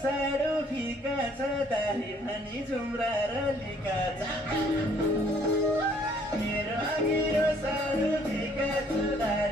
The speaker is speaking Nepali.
साह्रो फिका छ दाली भनी झुम्रा र लिका छ मेरो अघि यो साह्रो फिका छ दाली